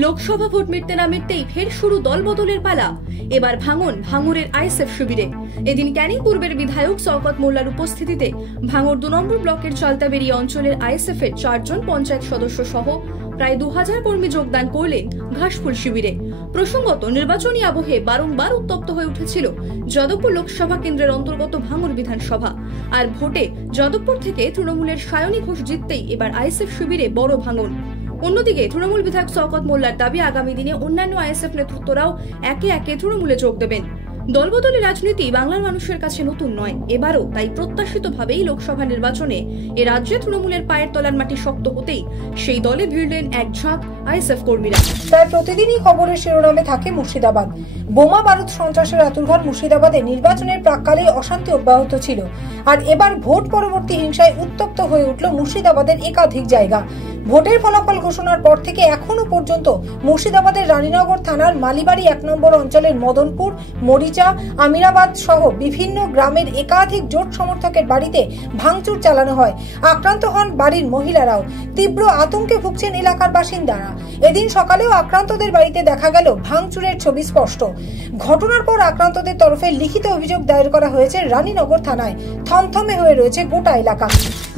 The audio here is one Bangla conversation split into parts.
লোকসভা ভোট মিটতে না মিটতেই ফের শুরু দলবদলের পালা। এবার ভাঙড়ের আইএসএফ শিবিরে। এদিন ক্যানিং পূর্বের বিধায়ক শওকত মোল্লার উপস্থিতিতে ভাঙড় 2 নম্বর ব্লকের চালতাবেড়ি অঞ্চলের আইএসএফ এর 4 জন পঞ্চায়েত সদস্য সহ প্রায় 2000 কর্মী যোগদান করলেন ঘাসফুল শিবিরে। প্রসঙ্গত, নির্বাচনী আবহে বারংবার উত্তপ্ত হয়ে উঠেছিল যাদবপুর লোকসভা কেন্দ্রের অন্তর্গত ভাঙড় বিধানসভা। আর ভোটে যাদবপুর থেকে তৃণমূলের সায়নী ঘোষ জিততেই এবার আইএসএফ শিবিরে বড় ভাঙন। অন্যদিকে তৃণমূল বিধায়ক শওকত মোল্লার দাবি, আগামী দিনে অন্যান্য আইএসএফ নেতৃত্বরাও একে একে তৃণমূলে যোগ দেবেন। দলবদলের রাজনীতি বাংলার মানুষের কাছে নতুন নয়, এবারও তাই প্রত্যাশিতভাবেই লোকসভা নির্বাচনে এ রাজ্যে তৃণমূলের পায়ের তলার মাটি শক্ত হতেই সেই দলে ভিড়লেন এক ঝাঁক আইএসএফ কর্মীরা। প্রায় প্রতিদিনই খবরের শিরোনামে থাকে মুর্শিদাবাদ। বোমা বারুদ সন্ত্রাসের আতুরঘর মুর্শিদাবাদে নির্বাচনের প্রাক্কালেই অশান্তি অব্যাহত ছিল। আর এবার ভোট পরবর্তী হিংসায় উত্তপ্ত হয়ে উঠল মুর্শিদাবাদের একাধিক জায়গা। ভোটের ফলাফল ঘোষণার পর থেকে এখনো পর্যন্ত মুর্শিদাবাদের রানীনগর থানার মালিবাড়ি 1 নম্বর অঞ্চলের মদনপুর, মরিচা, আমিরাবাদ সহ বিভিন্ন গ্রামের একাধিক জোট সমর্থকের বাড়িতে ভাঙচুর চালানো হয়। আক্রান্ত হন বাড়ির মহিলারাও। তীব্র আতঙ্কে ভুগছেন এলাকার বাসিন্দারা। এদিন সকালেও আক্রান্তদের বাড়িতে দেখা গেল ভাঙচুরের ছবি স্পষ্ট। ঘটনার পর আক্রান্তদের তরফে লিখিত অভিযোগ দায়ের করা হয়েছে রানীনগর থানায়। থমথমে হয়ে রয়েছে গোটা এলাকা।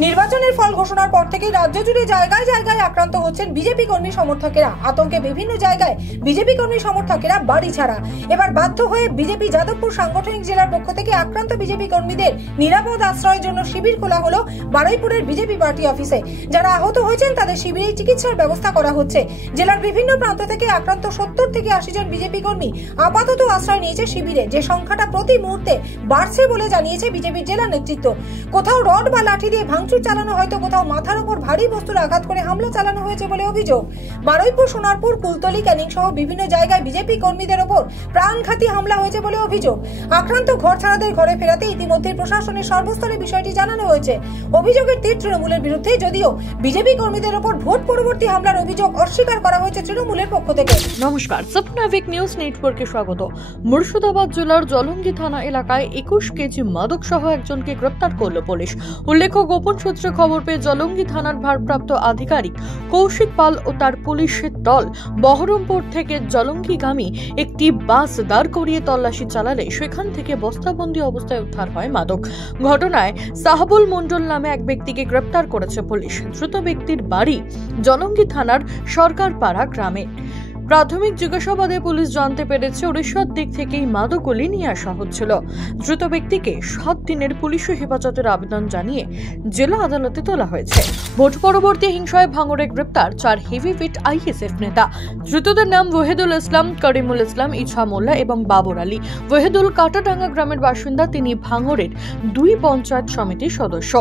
নির্বাচনের ফল ঘোষণার পর থেকে রাজ্য জুড়ে জায়গায় জায়গায় আক্রান্ত হচ্ছেন বিজেপি কর্মী সমর্থকেরা। আতঙ্কে বিভিন্ন জায়গায় বিজেপি কর্মী সমর্থকেরা বাড়ি ছাড়া। এবার বাধ্য হয়ে বিজেপি যাদবপুর সাংগঠনিক জেলার পক্ষ থেকে আক্রান্ত বিজেপি কর্মীদের নিরাপদ আশ্রয়ের জন্য শিবির খোলা হলো বারুইপুরের বিজেপি পার্টি অফিসে। যারা আহত হয়েছেন তাদের শিবিরে চিকিৎসার ব্যবস্থা করা হচ্ছে। জেলার বিভিন্ন প্রান্ত থেকে আক্রান্ত 70 থেকে 80 জন বিজেপি কর্মী আপাতত আশ্রয় নিয়েছে শিবিরে, যে সংখ্যাটা প্রতি মুহূর্তে বাড়ছে বলে জানিয়েছে বিজেপির জেলা নেতৃত্ব। কোথাও রড বা লাঠি দিয়ে ভাঙচুর চালানো, হয়তো কোথাও মাথার উপর ভারী বস্তুর আঘাত করে হামলা চালানো হয়েছে বলে অভিযোগ। বারুইপুর, সোনারপুর, কুলতলি, ক্যানিং সহ বিভিন্ন জায়গায় বিজেপি কর্মীদের ওপর প্রাণঘাতী হামলা হয়েছে বলে অভিযোগ। আক্রান্ত ঘর ছাড়াদের ঘরে ফেরাতে ইতিমধ্যে প্রশাসনের সর্বস্তরে বিষয়টি জানানো হয়েছে। অভিযোগের তীর তৃণমূলের বিরুদ্ধে, যদিও বিজেপি কর্মীদের ওপর ভোট পরবর্তী হামলার অভিযোগ অস্বীকার করা হয়েছে তৃণমূলের পক্ষ থেকে। নমস্কার, স্বপ্নাভিক নিউজ নেটওয়ার্কে স্বাগত। মুর্শিদাবাদ জেলার জলঙ্গি থানা এলাকায় 21 কেজি মাদক সহ একজনকে গ্রেপ্তার করল পুলিশ। উল্লেখ্য, গোপন সূত্রে খবর পেয়ে জলঙ্গি থানার ভারপ্রাপ্ত আধিকারিক কৌশিক পাল ও তার পুলিশের দল বহরমপুর থেকে জলঙ্গিগামী একটি বাস দাঁড় করিয়ে তল্লাশি চালালে সেখান থেকে বস্তাবন্দি অবস্থায় উদ্ধার হয় মাদক। ঘটনায় সাহাবুল মন্ডল নামে এক ব্যক্তিকে গ্রেপ্তার করেছে পুলিশ। ধৃত ব্যক্তির বাড়ি জলঙ্গি থানার সরকারপাড়া গ্রামে। প্রাথমিক জিজ্ঞাসাবাদে পুলিশ জানতে পেরেছে উড়িষ্যার দিক থেকেই মাদকগুলি নিয়ে আসা হচ্ছিল। ধৃত ব্যক্তিকে 7 দিনের পুলিশি হেফাজতের আবেদন জানিয়ে জেলা আদালতে তোলা হয়েছে। ভোট পরবর্তী হিংসায় ভাঙড়ে গ্রেপ্তার 4 হেভিওয়েট আইএসএফ নেতা। ধৃতদের নাম ওয়াহিদুল ইসলাম, করিমুল ইসলাম, ইছা মোল্লা এবং বাবর আলী। ওয়াহিদুল কাটাডাঙ্গা গ্রামের বাসিন্দা, তিনি ভাঙড়ের 2 পঞ্চায়েত সমিতির সদস্য।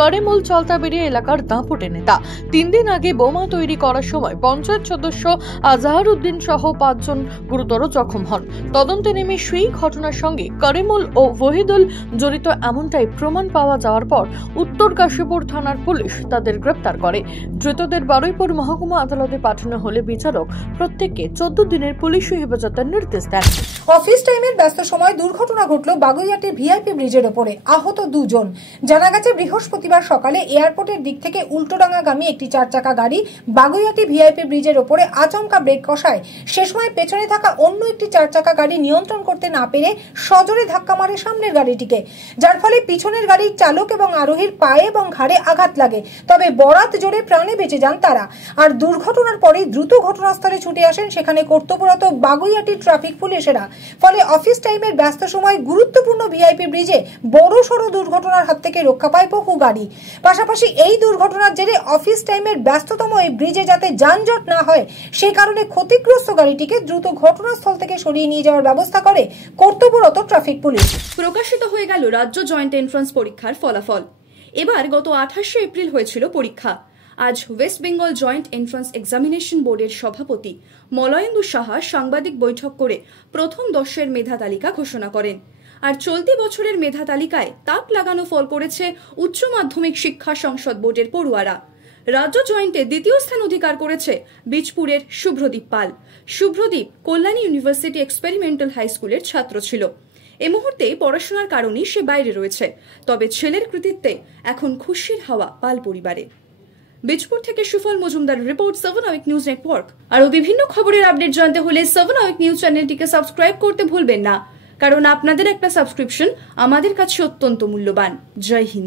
করিমুল চালতাবেড়ি এলাকার দাঁপুটে নেতা। 3 দিন আগে বোমা তৈরি করার সময় পঞ্চায়েত সদস্য আজহার উদ্দিন সহ 5 জন গুরুতর জখম হন। তদন্তে নেমে সেই ঘটনার সঙ্গে করিমুল ও ওয়াহিদুল জড়িত এমনটাই প্রমাণ পাওয়া যাওয়ার পর উত্তর কাশীপুর থানার পুলিশ তাদের গ্রেপ্তার করে। ধৃতদের বারুইপুর মহকুমা আদালতে পাঠানো হলে বিচারক প্রত্যেককে 14 দিনের পুলিশি হেফাজতের নির্দেশ দেন। অফিস টাইমের ব্যস্ত সময় দুর্ঘটনা ঘটল বাগুইয়াটির ভিআইপি ব্রিজের ওপরে। আহত 2 জন। জানা গেছে, বৃহস্পতিবার সকালে এয়ারপোর্টের দিক থেকে উল্টোডাঙ্গাগামী একটি 4 চাকা গাড়ি বাগুইয়াটি ভিআইপি ব্রিজের ওপরে আচমকা ব্রেক কষায়। সে সময় পেছনে থাকা অন্য একটি 4 চাকা গাড়ি নিয়ন্ত্রণ করতে না পেরে সজোরে ধাক্কা মারে সামনের গাড়িটিকে, যার ফলে পিছনের গাড়ির চালক এবং আরোহীর পায়ে এবং ঘাড়ে আঘাত লাগে। তবে বরাত জোরে প্রাণে বেঁচে যান তারা। আর দুর্ঘটনার পরেই দ্রুত ঘটনাস্থলে ছুটে আসেন সেখানে কর্তব্যরত বাগুইয়াটি ট্রাফিক পুলিশেরা। ফলে অফিস টাইমের ব্যস্ত সময় গুরুত্বপূর্ণ ভিআইপি ব্রিজে বড়সড় দুর্ঘটনার হাত থেকে রক্ষা পায় বহু গাড়ি। পাশাপাশি এই দুর্ঘটনার জেরে অফিস টাইমের ব্যস্ততম এই ব্রিজে যাতে যানজট না হয় সেই কারণে ক্ষতিগ্রস্ত গাড়িটিকে দ্রুত ঘটনাস্থল থেকে সরিয়ে নিয়ে যাওয়ার ব্যবস্থা করে কর্তব্যরত ট্রাফিক পুলিশ। প্রকাশিত হয়ে গেল রাজ্য জয়েন্ট এন্ট্রান্স পরীক্ষার ফলাফল। এবার গত 28 এপ্রিল হয়েছিল পরীক্ষা। আজ West Bengal joint entrance examination বোর্ডের সভাপতি মলয়েন্দু সাহা সাংবাদিক বৈঠক করে প্রথম 10 মেধা তালিকা ঘোষণা করেন। আর চলতি বছরের মেধা তালিকায় তাক লাগানো ফল করেছে উচ্চ মাধ্যমিক শিক্ষা সংসদ বোর্ডের পড়ুয়ারা। রাজ্য জয়েন্টে দ্বিতীয় স্থান অধিকার করেছে বীজপুরের Shubhradip Pal. Shubhradip Kalyani university experimental high স্কুলের ছাত্র ছিল। এই মুহূর্তে পড়াশোনার কারণেই সে বাইরে রয়েছে, তবে ছেলের কৃতিত্বে এখন খুশির হাওয়া পাল পরিবারে। বীজপুর থেকে সুফল Majumdar report 7 hour news network. আরও বিভিন্ন খবরের আপডেট জানতে হলে 7 আওয়ার নিউজ চ্যানেলটিকে সাবস্ক্রাইব করতে ভুলবেন না, কারণ আপনাদের একটা সাবস্ক্রিপশন আমাদের কাছে অত্যন্ত মূল্যবান। জয় হিন্দ।